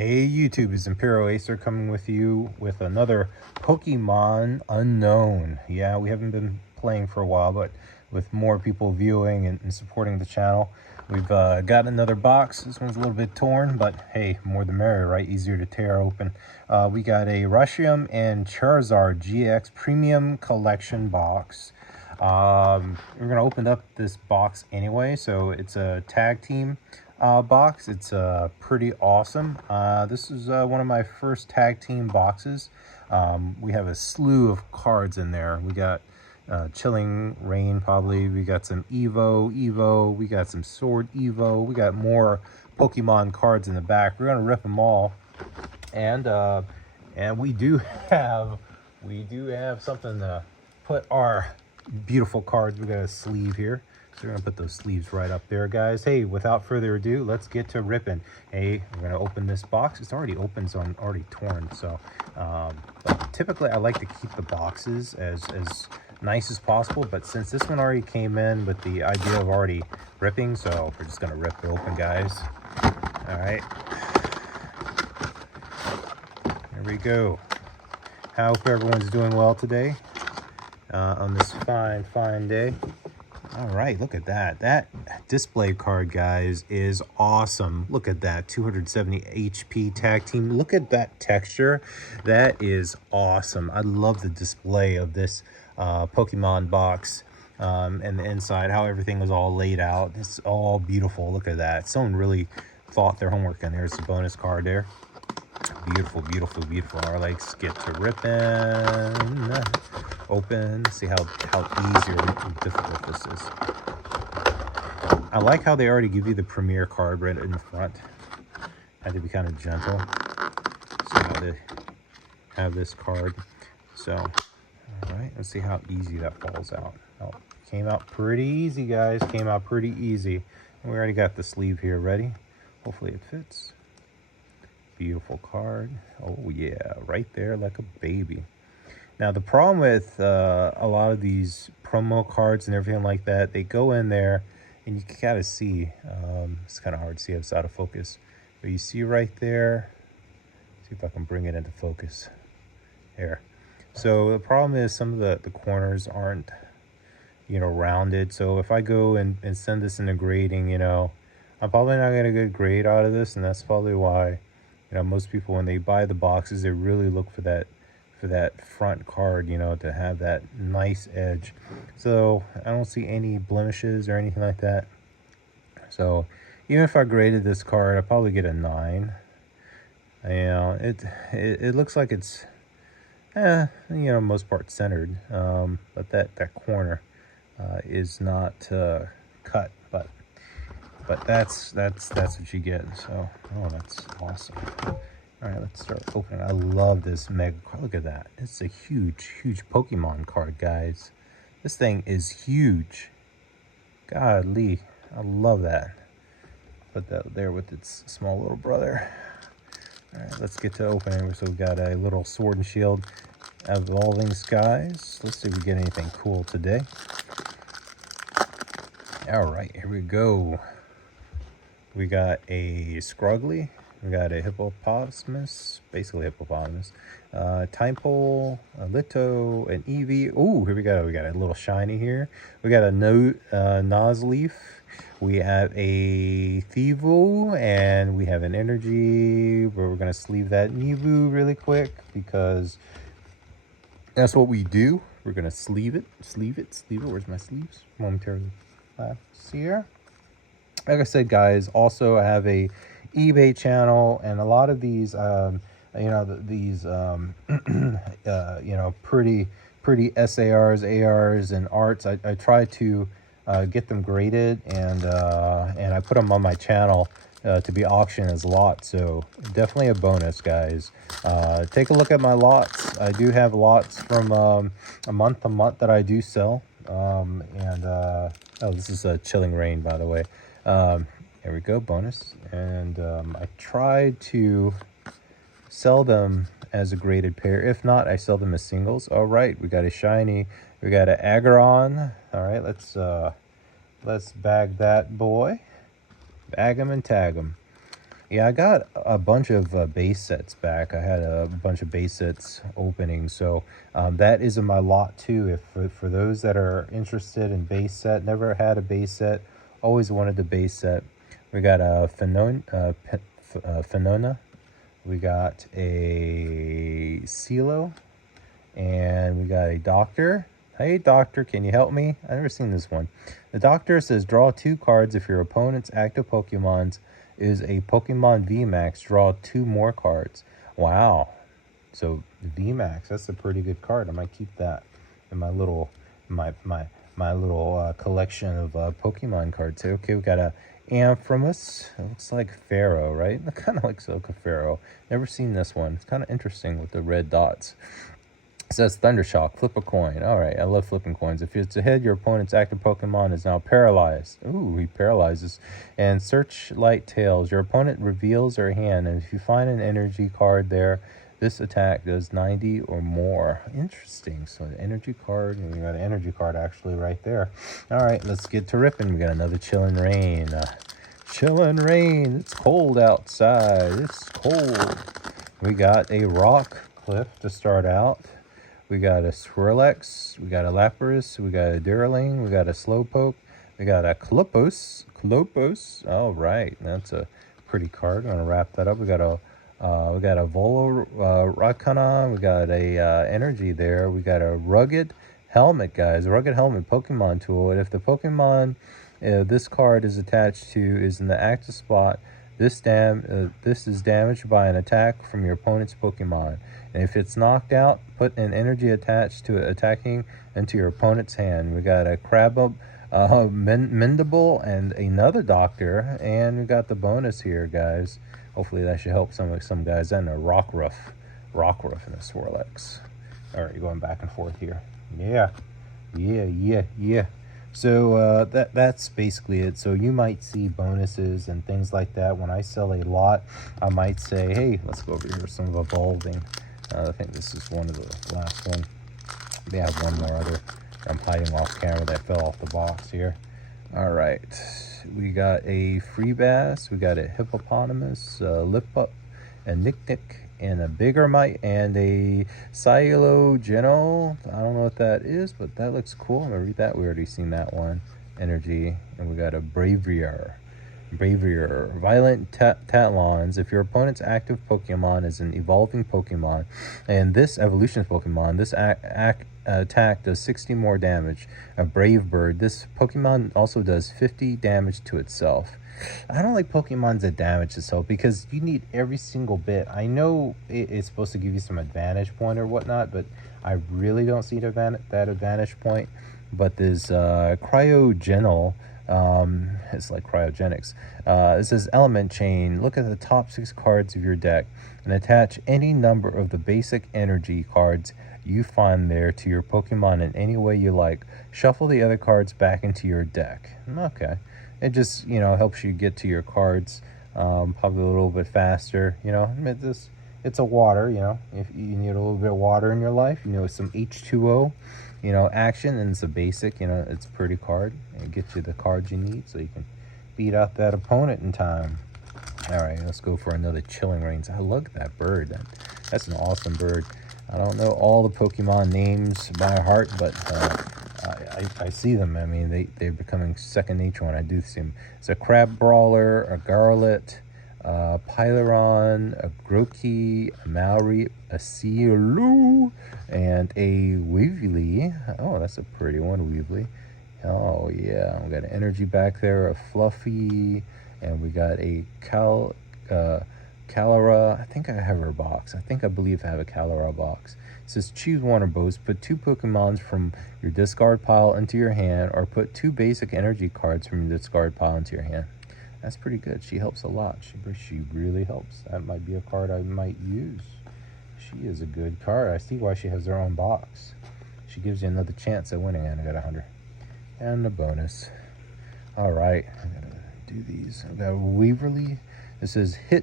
Hey YouTube, it's Imperial Acer coming with you with another Pokemon Unknown. Yeah, we haven't been playing for a while, but with more people viewing and supporting the channel, we've got another box. This one's a little bit torn, but hey, more the merrier, right? Easier to tear open. We got a Reshiram and Charizard GX Premium Collection box. We're gonna open up this box anyway, so it's a tag team box. It's pretty awesome. This is one of my first tag team boxes. We have a slew of cards in there. We got Chilling Rain, probably. We got some Evo. We got some Sword Evo. We got more Pokemon cards in the back. We're gonna rip them all, and we do have something to put our beautiful cards. We got a sleeve here, so we're gonna put those sleeves right up there, guys. Hey, without further ado, let's get to ripping. Hey, we're gonna open this box. It's already open, so I'm already torn. So but typically I like to keep the boxes as nice as possible, but since this one already came in with the idea of already ripping, so we're just gonna rip it open, guys. All right, here we go. I hope everyone's doing well today on this fine day. All right, look at that. That display card, guys, is awesome. Look at that, 270 HP tag team. Look at that texture. That is awesome. I love the display of this Pokemon box, and the inside, how everything was all laid out. It's all beautiful. Look at that. Someone really thought their homework, and there's the bonus card there. Beautiful. All right, let's get to ripping. Open. See how easy or difficult this is. I like how they already give you the premier card right in the front. Had to be kind of gentle. So how they have this card. So, all right, let's see how easy that falls out. Oh, came out pretty easy, guys. Came out pretty easy. And we already got the sleeve here ready. Hopefully it fits. Beautiful card. Oh yeah, right there like a baby. Now the problem with a lot of these promo cards and everything like that, they go in there and you can kind of see, it's kind of hard to see if it's out of focus, but you see right there, see if I can bring it into focus there. So the problem is some of the corners aren't, rounded. So if I go and send this into grading, I'm probably not going to get a good grade out of this, and that's probably why, most people, when they buy the boxes, they really look for that front card, to have that nice edge. So I don't see any blemishes or anything like that. So even if I graded this card, I'd probably get a 9. It looks like it's most part centered, but that corner is not cut, but that's what you get. So that's awesome. All right, let's start opening. I love this mega card. Look at that. It's a huge Pokemon card, guys. This thing is huge. Godly, I love that. Put that there with its small little brother. All right, let's get to opening. So we got a little Sword and Shield Evolving Skies. Let's see if we get anything cool today. All right, here we go. We got a Scrugly. We got a Hippopotamus, basically Hippopotamus. Timepole, a Litto, an Eevee. Oh, here we go. We got a little shiny here. We got a Nozleaf. We have a Thievul, and we have an Energy. But we're gonna sleeve that Eevee really quick because that's what we do. We're gonna sleeve it. Where's my sleeves? Momentarily lapse here. Like I said, guys, also I have a eBay channel, and a lot of these pretty SARs, ARs, and arts, I try to get them graded, and I put them on my channel to be auctioned as lots. So definitely a bonus, guys. Take a look at my lots. I do have lots from a month to month that I do sell. Oh, this is a Chilling Rain, by the way. There we go, bonus. And I try to sell them as a graded pair. If not, I sell them as singles. All right, we got a shiny. We got an Aggron. All right, let's bag that boy. Bag him and tag him. Yeah, I got a bunch of base sets back. I had a bunch of base sets opening, so that is in my lot too. If for those that are interested in base set, never had a base set, always wanted a base set. We got a Phenona. We got a CeeLo, and we got a Doctor. Hey, Doctor, can you help me? I've never seen this one. The Doctor says draw 2 cards if your opponent's active Pokemon is a Pokemon VMAX. Draw 2 more cards. Wow. So VMAX, that's a pretty good card. I might keep that in my little collection of Pokemon cards. Okay, we got a Ampharos. It looks like Pharaoh, right? It kind of looks like a Pharaoh. Never seen this one. It's kind of interesting with the red dots. It says Thundershock, flip a coin. All right, I love flipping coins. If it's a hit, your opponent's active Pokemon is now paralyzed. Ooh, he paralyzes. And Searchlight Tails, your opponent reveals their hand, and if you find an energy card there, this attack does 90 or more. Interesting. So an energy card, and we got an energy card actually right there. All right, let's get to ripping. We got another Chillin' Rain. Chillin' Rain. It's cold outside. It's cold. We got a Rock Cliff to start out. We got a Swirlex, we got a Lapras, we got a Duraling, we got a Slowpoke, we got a Clopos. All right, that's a pretty card. I'm gonna wrap that up. We got a Volo Rakana, we got a energy there. We got a Rugged Helmet, guys. Rugged Helmet Pokemon tool. And if the Pokemon this card is attached to is in the active spot, this is damaged by an attack from your opponent's Pokemon. And if it's knocked out, put an energy attached to it attacking into your opponent's hand. We got a Mendable and another Doctor, and we got the bonus here, guys. Hopefully that should help some guys. And a Rockruff and a Swirlex. All right, going back and forth here. Yeah. So that's basically it. So you might see bonuses and things like that. When I sell a lot, I might say, hey, let's go over here with some evolving. I think this is one of the last one. They have one more other. I'm hiding off camera that fell off the box here. All right, we got a Freebass, we got a Hippopotamus, Lipup, a Nick, and a Biggermite, and a Cylogenol. I don't know what that is, but that looks cool. I'm gonna read that. We already seen that one. Energy, and we got a Bravier, Violent Tatlons. If your opponent's active Pokemon is an evolving Pokemon, and this evolution Pokemon, this attack does 60 more damage. A Brave Bird. This Pokemon also does 50 damage to itself. I don't like Pokemons that damage itself because you need every single bit. I know it's supposed to give you some advantage point or whatnot, but I really don't see that advantage point. But there's Cryogenol. It's like cryogenics. It says Element Chain. Look at the top 6 cards of your deck and attach any number of the basic energy cards you find there to your Pokemon in any way you like. Shuffle the other cards back into your deck. Okay. It just, helps you get to your cards probably a little bit faster. It's a water, if you need a little bit of water in your life, some H2O, action, and it's a basic, it's a pretty card. It gets you the cards you need so you can beat out that opponent in time. All right, let's go for another Chilling Reigns. I love that bird. That's an awesome bird. I don't know all the Pokemon names by heart, but I see them. I mean, they're becoming second nature when I do see them. It's a Crab Brawler, a Garlet, a Pyleron, a Grookey, a Maori, a CeeLo, and a Weavly. Oh, that's a pretty one, Weavly. Oh, yeah. We got an energy back there, a Fluffy, and we got a Calara. I think I have her box. I believe I have a Calara box. It says choose one or both. Put 2 Pokemons from your discard pile into your hand, or put 2 basic energy cards from your discard pile into your hand. That's pretty good. She helps a lot. She really helps. That might be a card I might use. She is a good card. I see why she has her own box. She gives you another chance at winning, and I got 100. And the bonus. All right, I'm gonna do these. I got Weaverly. This is a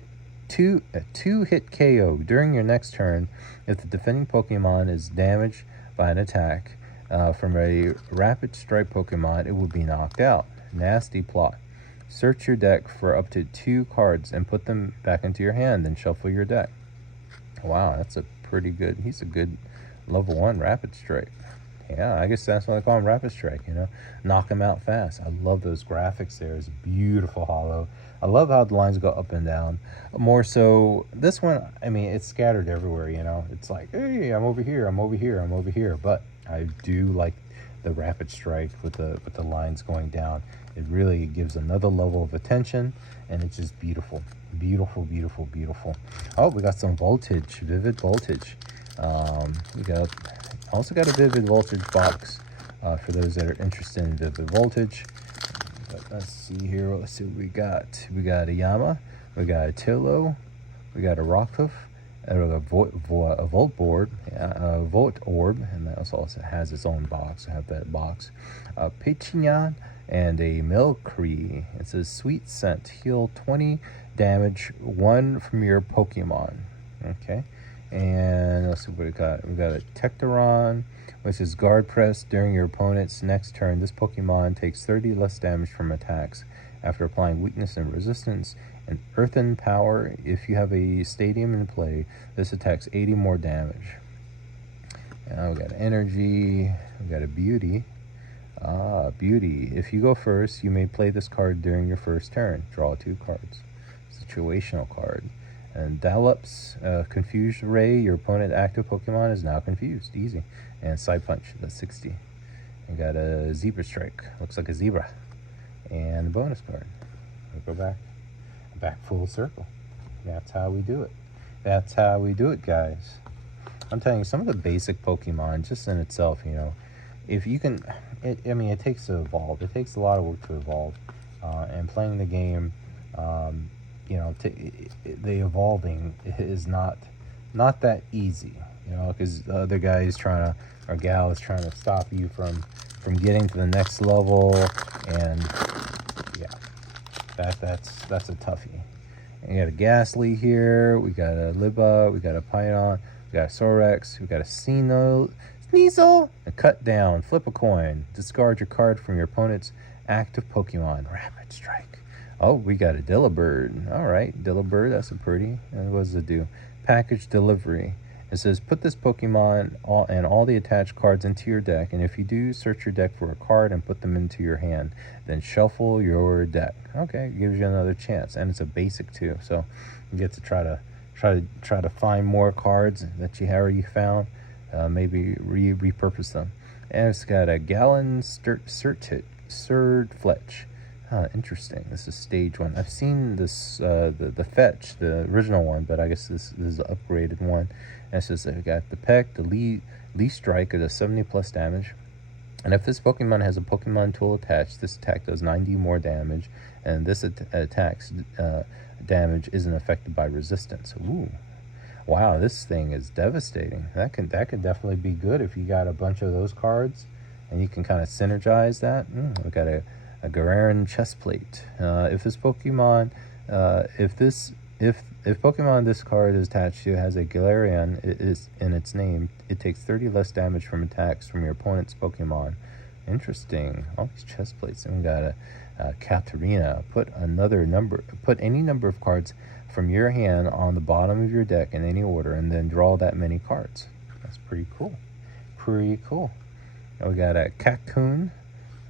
2-hit KO. During your next turn, if the defending Pokemon is damaged by an attack from a Rapid Strike Pokemon, it will be knocked out. Nasty Plot. Search your deck for up to 2 cards and put them back into your hand, then shuffle your deck. Wow, that's a pretty good, he's a good level 1 Rapid Strike. Yeah, I guess that's why I call him Rapid Strike, you know? Knock him out fast. I love those graphics there. It's beautiful holo. I love how the lines go up and down. More so, this one, I mean, it's scattered everywhere, you know? It's like, hey, I'm over here, I'm over here, I'm over here. But I do like the Rapid Strike with the lines going down. It really gives another level of attention, and it's just beautiful. Beautiful, beautiful, beautiful. Oh, we got some voltage, Vivid Voltage. We got also got a Vivid Voltage box for those that are interested in Vivid Voltage. But let's see here. Let's see what we got. We got a Yama, we got a Tillo, we got a Rockcliffe, a Volt Board, a Volt Orb, and that also has its own box. I have that box. A Pichinyan and a Milcree. It says Sweet Scent. Heal 20 damage, 1 from your Pokemon. Okay. And let's see what we got. We got a Tectoron, which is guard press during your opponent's next turn. This Pokemon takes 30 less damage from attacks after applying weakness and resistance. And Earthen Power, if you have a stadium in play, this attacks 80 more damage. Now we got Energy, we got a Beauty. Beauty. If you go first, you may play this card during your first turn. Draw 2 cards. Situational card. And Dallops, Confused Ray, your opponent active Pokemon is now confused. Easy. And Side Punch, that's 60. We got a Zebra Strike, looks like a zebra. And a bonus card. We'll go back full circle. That's how we do it. That's how we do it, guys. I'm telling you, some of the basic Pokemon, just in itself, you know, if you can, I mean, it takes to evolve. It takes a lot of work to evolve. And playing the game, you know, the evolving is not that easy, you know, because the other guy is trying to, or gal is trying to stop you from getting to the next level, and yeah, that's a toughie. And we got a Ghastly here, we got a Liba, we got a Python, we got a Sorex, we got a Sneasel, and Cut Down. Flip a coin, discard your card from your opponent's active Pokemon. Rapid Strike. Oh, we got a Delibird. All right, Delibird, that's a pretty. And what does it do? Package delivery. It says, put this Pokemon and all the attached cards into your deck, and if you do, search your deck for a card and put them into your hand. Then shuffle your deck. Okay, gives you another chance, and it's a basic too, so you get to try to find more cards that you already found, maybe repurpose them. And it's got a Gallon Surd Fletch. Interesting. This is stage 1. I've seen this, the Fetch, the original one, but I guess this is the upgraded one. And it says that we got the Peck, the Lee Strike, it does 70 plus damage. And if this Pokemon has a Pokemon tool attached, this attack does 90 more damage, and this attack's damage isn't affected by resistance. Ooh. Wow, this thing is devastating. That could definitely be good if you got a bunch of those cards, and you can kind of synergize that. We got a Gararan Chestplate. If this Pokemon, if Pokemon this card is attached to has a Galarian is in its name, it takes 30 less damage from attacks from your opponent's Pokemon. Interesting. All these chest plates. And we got a Katarina. Put any number of cards from your hand on the bottom of your deck in any order, and then draw that many cards. That's pretty cool. Pretty cool. Now we got a Cocoon.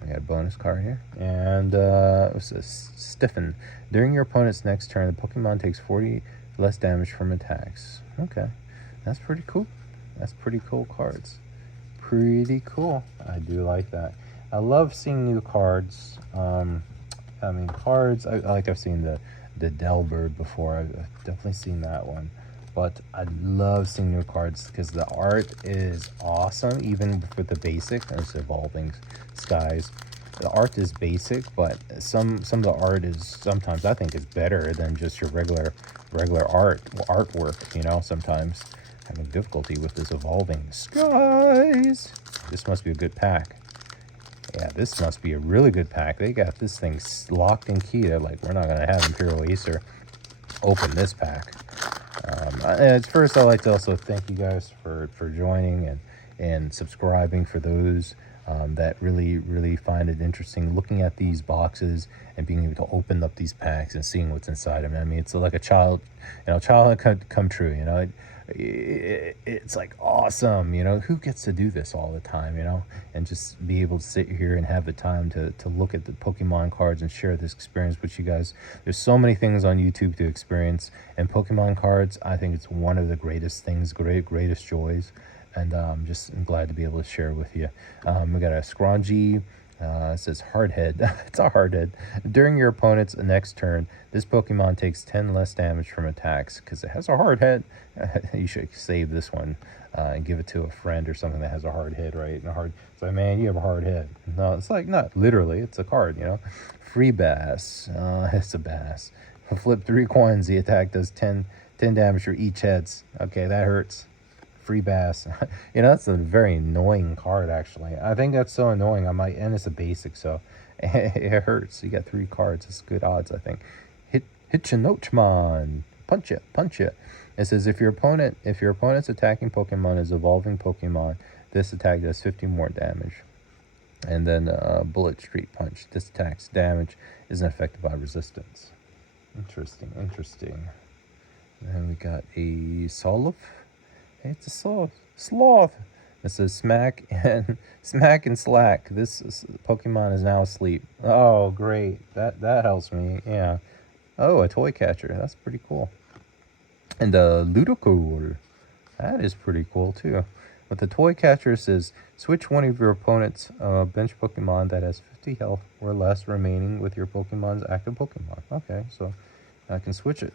We got a bonus card here. And it says Stiffen. During your opponent's next turn, the Pokemon takes 40 less damage from attacks. Okay. That's pretty cool. That's pretty cool cards. Pretty cool. I do like that. I love seeing new cards. I mean, cards, I've seen the Delbird before. I've definitely seen that one. But I love seeing new cards because the art is awesome, even with the basic. There's Evolving Skies. The art is basic, but some of the art is sometimes, I think, is better than just your regular artwork. You know, sometimes having difficulty with this Evolving Skies. This must be a good pack. Yeah, this must be a really good pack. They got this thing locked and key. They're like, we're not going to have Imperial Acer open this pack. At first, I'd like to also thank you guys for joining and subscribing for those that really find it interesting looking at these boxes and being able to open up these packs and seeing what's inside them. I mean, it's like a childhood come true, it's like awesome, who gets to do this all the time, and just be able to sit here and have the time to look at the Pokemon cards and share this experience with you guys. There's so many things on YouTube to experience, and Pokemon cards, I think it's one of the greatest things, greatest joys. And I'm glad to be able to share with you. We got a Scrungy. It says Hardhead. It's a Hardhead. During your opponent's next turn, this Pokemon takes 10 less damage from attacks because it has a Hardhead. You should save this one and give it to a friend or something that has a hard head, right? It's like, man, you have a hard head. No, it's like, not literally. It's a card, Free Bass. It's a bass. Flip 3 coins. The attack does 10 damage for each heads. Okay, that hurts. Free Bass. That's a very annoying card, actually. I think that's so annoying. And it's a basic, so it hurts. You got 3 cards. It's good odds, I think. Hitchinochmon. Punch it. It says if your opponent's attacking Pokemon is evolving Pokemon, this attack does 50 more damage. And then Bullet Street Punch. This attack's damage isn't affected by resistance. Interesting. And then we got a Solif. It's a sloth. It says smack and slack. This Pokemon is now asleep. Oh, great. That helps me. Yeah. Oh, a toy catcher. That's pretty cool. And a Ludicolo. That is pretty cool too. But the toy catcher says switch one of your opponent's bench Pokemon that has 50 health or less remaining with your Pokemon's active Pokemon. Okay, so I can switch it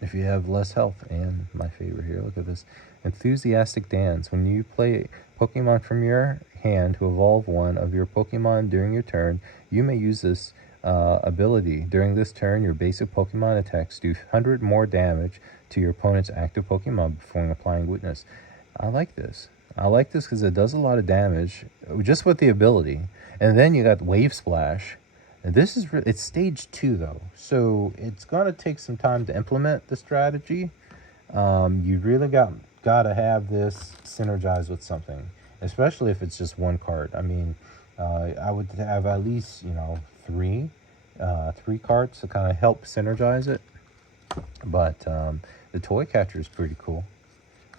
if you have less health. And my favorite here, look at this. Enthusiastic Dance. When you play Pokemon from your hand to evolve one of your Pokemon during your turn, you may use this ability. During this turn, your basic Pokemon attacks do 100 more damage to your opponent's active Pokemon before applying Witness. I like this because it does a lot of damage just with the ability. And then you got Wave Splash. And this is it's stage 2 though, so it's gonna take some time to implement the strategy. You really gotta have this synergize with something, especially if it's just one card. I mean, I would have at least three cards to kind of help synergize it. But the toy catcher is pretty cool.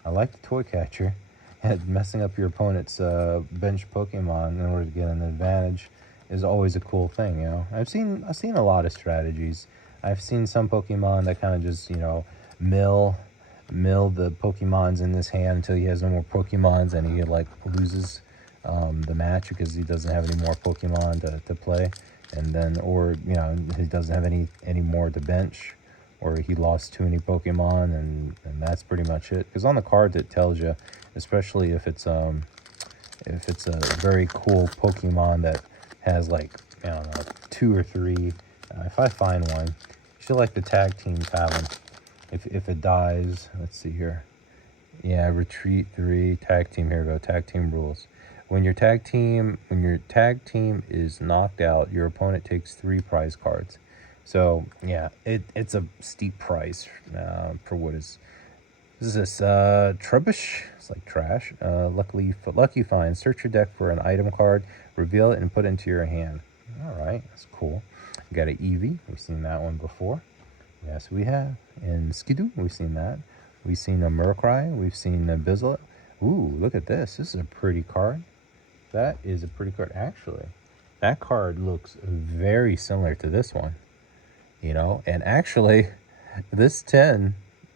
I like the toy catcher. And messing up your opponent's bench Pokemon in order to get an advantage is always a cool thing, I've seen a lot of strategies. I've seen some Pokemon that kind of just, mill the Pokemons in his hand until he has no more Pokemons, and he loses the match because he doesn't have any more Pokemon to play, and then or he doesn't have any more to bench, or he lost too many Pokemon, and that's pretty much it. Because on the cards it tells you, especially if it's a very cool Pokemon that has I don't know, 2 or 3. If I find one, you should the tag teams have them. If it dies, let's see here. Yeah, retreat 3, tag team. Here we go. Tag team rules. When your tag team is knocked out, your opponent takes 3 prize cards. So yeah, it's a steep price for what is. This is Trubbish. It's like trash. Lucky find. Search your deck for an item card, reveal it, and put it into your hand. All right, that's cool. We got an Eevee. We've seen that one before. Yes, we have. And Skidoo, we've seen that. We've seen a Murkrai. We've seen a Bizlet. Ooh, look at this. This is a pretty card. That is a pretty card. Actually, that card looks very similar to this one. And actually, this 10,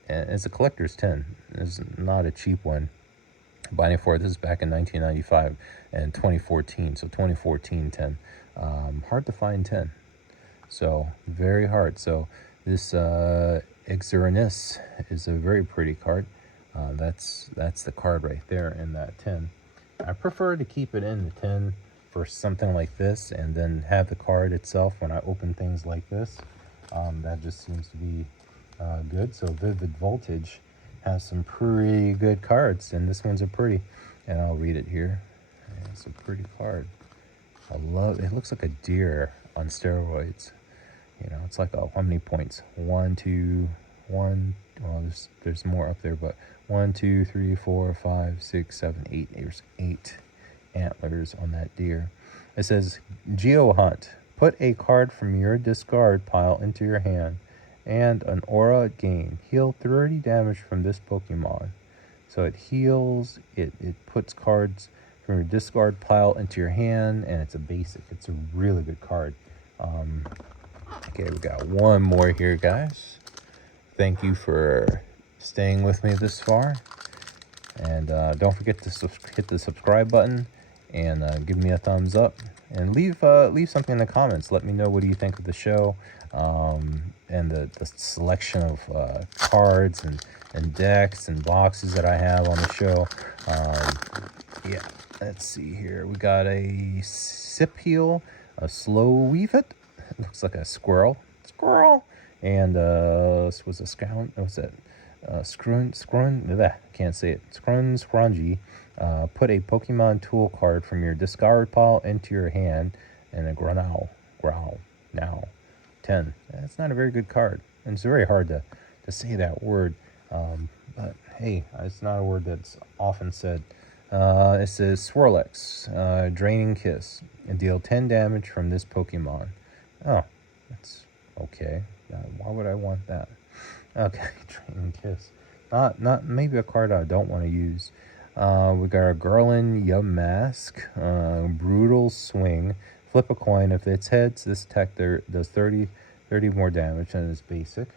it's a collector's 10. It's not a cheap one. Binding for this is back in 1995 and 2014. So 2014 10. Hard to find 10. So very hard. So this Exuranus is a very pretty card. That's the card right there in that 10. I prefer to keep it in the 10 for something like this, and then have the card itself when I open things like this. That just seems to be good. So Vivid Voltage has some pretty good cards, and this one's a pretty, and I'll read it here. Yeah, it's a pretty card. I love it. Looks like a deer on steroids. It's like how many points? 1, 2, 1. Well, there's more up there, but 1, 2, 3, 4, 5, 6, 7, 8. There's 8 antlers on that deer. It says, Geo Hunt. Put a card from your discard pile into your hand and an aura gain. Heal 30 damage from this Pokemon. So it heals, it puts cards from your discard pile into your hand, and it's a basic. It's a really good card. Okay, we got one more here, guys. Thank you for staying with me this far. And don't forget to hit the subscribe button and give me a thumbs up. And leave something in the comments. Let me know what do you think of the show, and the selection of cards and decks and boxes that I have on the show. Yeah, let's see here. We got a Sip Heal, a Slow Weave It. It looks like a squirrel. And this was a scout. What's that? Can't say it. Scrungy. Put a Pokemon tool card from your discard pile into your hand, and a growl. Now 10. That's not a very good card, and it's very hard to say that word. But hey, it's not a word that's often said. It says Swirlex, Draining Kiss, and deal 10 damage from this Pokemon. Oh, that's okay. Why would I want that? Okay, Draining Kiss. Not maybe a card I don't want to use. We got our Garland Yamask, Brutal Swing. Flip a coin. If it's heads, this attack there does 30 more damage than its basic.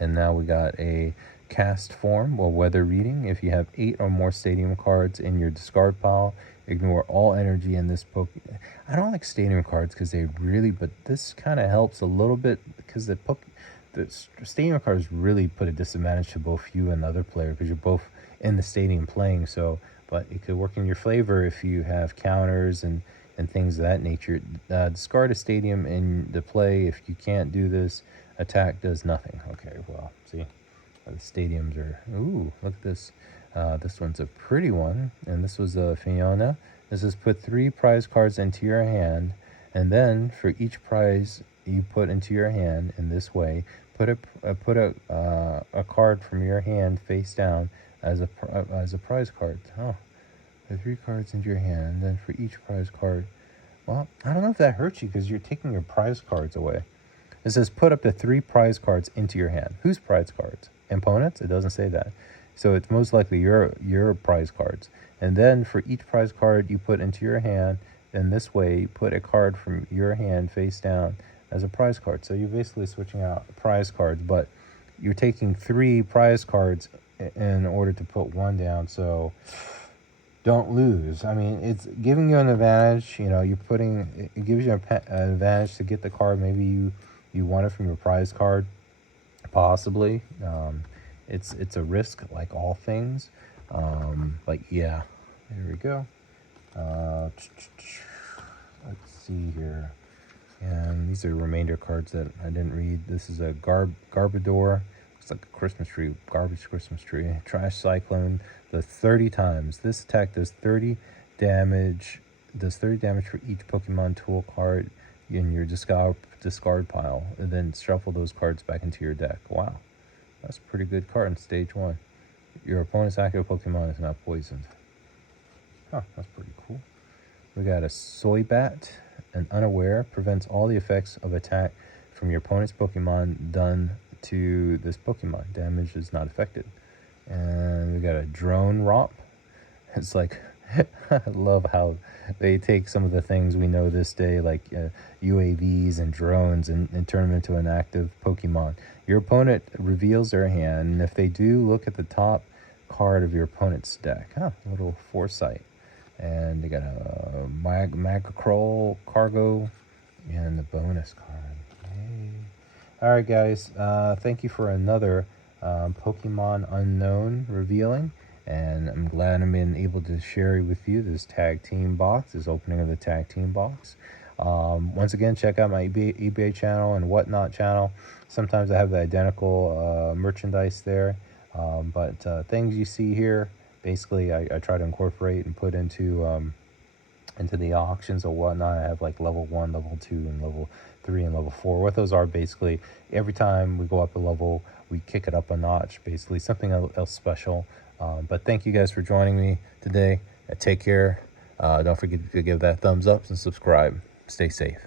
And now we got a Cast Form, or Weather Reading. If you have 8 or more stadium cards in your discard pile, ignore all energy in this Pokemon. I don't like stadium cards because but this kind of helps a little bit because the stadium cards really put a disadvantage to both you and the other player because you're both in the stadium playing. So, but it could work in your favor if you have counters and things of that nature. Discard a stadium in the play. If you can't do this, attack does nothing. Okay, well, see, the stadiums are. Ooh, look at this. This one's a pretty one, and this was a Fiona. This is put 3 prize cards into your hand, and then for each prize you put into your hand in this way, put a card from your hand face down as a prize card. Oh, the 3 cards into your hand, and then for each prize card. Well, I don't know if that hurts you because you're taking your prize cards away. It says put up to 3 prize cards into your hand. Whose prize cards? Opponents? It doesn't say that. So it's most likely your prize cards. And then for each prize card you put into your hand, in this way, you put a card from your hand face down as a prize card. So you're basically switching out prize cards, but you're taking 3 prize cards in order to put 1 down. So don't lose. I mean, it's giving you an advantage. You know, it gives you an advantage to get the card. Maybe you want it from your prize card, possibly. It's a risk, like all things. But yeah, there we go. Let's see here. And these are remainder cards that I didn't read. This is a Garbodor. Looks like a Christmas tree, garbage Christmas tree. Trash Cyclone does 30 times. This attack does 30 damage. Does 30 damage for each Pokemon tool card in your discard pile, and then shuffle those cards back into your deck. Wow, that's a pretty good card in stage 1. Your opponent's active Pokemon is not poisoned. Huh, that's pretty cool. We got a Soybat, an Unaware, prevents all the effects of attack from your opponent's Pokemon done to this Pokemon. Damage is not affected. And we got a Drone Romp. It's like, I love how they take some of the things we know this day, like UAVs and drones, and turn them into an active Pokemon. Your opponent reveals their hand, and if they do, look at the top card of your opponent's deck. Huh, a little foresight. And they got a Magacroll Cargo and the bonus card. Yay. All right, guys. Thank you for another Pokemon Unknown revealing. And I'm glad I'm been able to share with you this tag team box, this opening of the tag team box. Once again, check out my eBay channel and Whatnot channel. Sometimes I have the identical merchandise there. But things you see here, basically I try to incorporate and put into the auctions or whatnot. I have like level 1, level 2, and level 3 and level 4. What those are, basically, every time we go up a level, we kick it up a notch, basically something else special. But thank you guys for joining me today. Take care. Don't forget to give that thumbs up and subscribe. Stay safe.